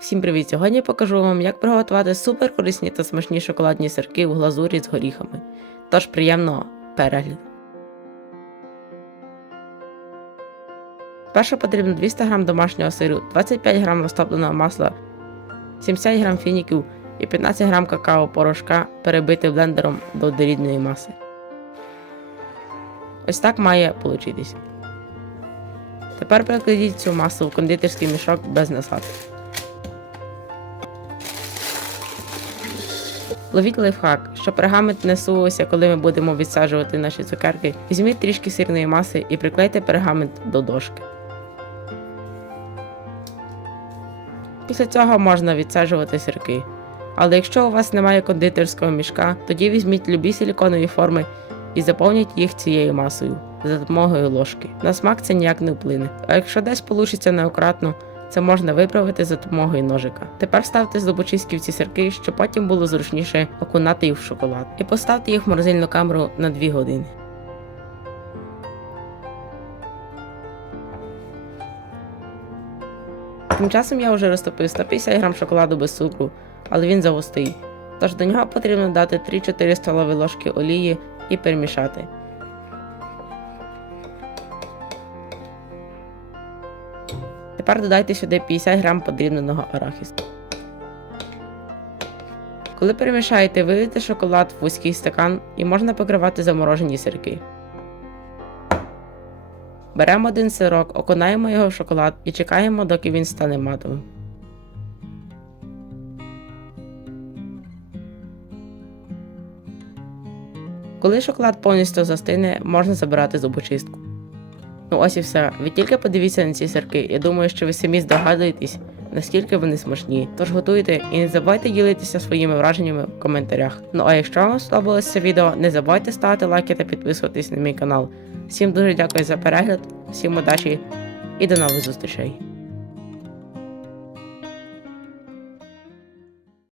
Всім привіт! Сьогодні я покажу вам, як приготувати суперкорисні та смачні шоколадні сирки в глазурі з горіхами. Тож приємного перегляду. Спершу потрібно 200 г домашнього сиру, 25 г розтопленого масла, 70 г фініків і 15 г какао порошка перебити блендером до однорідної маси. Ось так має получитись. Тепер перекладіть цю масу в кондитерський мішок без насадки. Ловіть лайфхак, щоб пергамент не сувався, коли ми будемо відсаджувати наші цукерки. Візьміть трішки сирної маси і приклейте пергамент до дошки. Після цього можна відсаджувати сирки. Але якщо у вас немає кондитерського мішка, тоді візьміть любі силіконові форми і заповніть їх цією масою за допомогою ложки. На смак це ніяк не вплине. А якщо десь получиться неаккуратно, це можна виправити за допомогою ножика. Тепер ставте в ці сирки, щоб потім було зручніше окунати їх в шоколад. І поставте їх в морозильну камеру на 2 години. Тим часом я вже розтопив 150 грам шоколаду без цукру, але він загустий. Тож до нього потрібно дати 3-4 столові ложки олії і перемішати. Тепер додайте сюди 50 грам подрібненого арахісу. Коли перемішаєте, вилийте шоколад в вузький стакан і можна покривати заморожені сирки. Беремо один сирок, окунаємо його в шоколад і чекаємо, доки він стане матовим. Коли шоколад повністю застине, можна забирати зубочистку. Ну ось і все. Ви тільки подивіться на ці сирки. Я думаю, що ви самі здогадуєтесь, наскільки вони смачні. Тож готуйте і не забувайте ділитися своїми враженнями в коментарях. Ну а якщо вам сподобалось це відео, не забувайте ставити лайки та підписуватись на мій канал. Всім дуже дякую за перегляд, всім удачі і до нових зустрічей.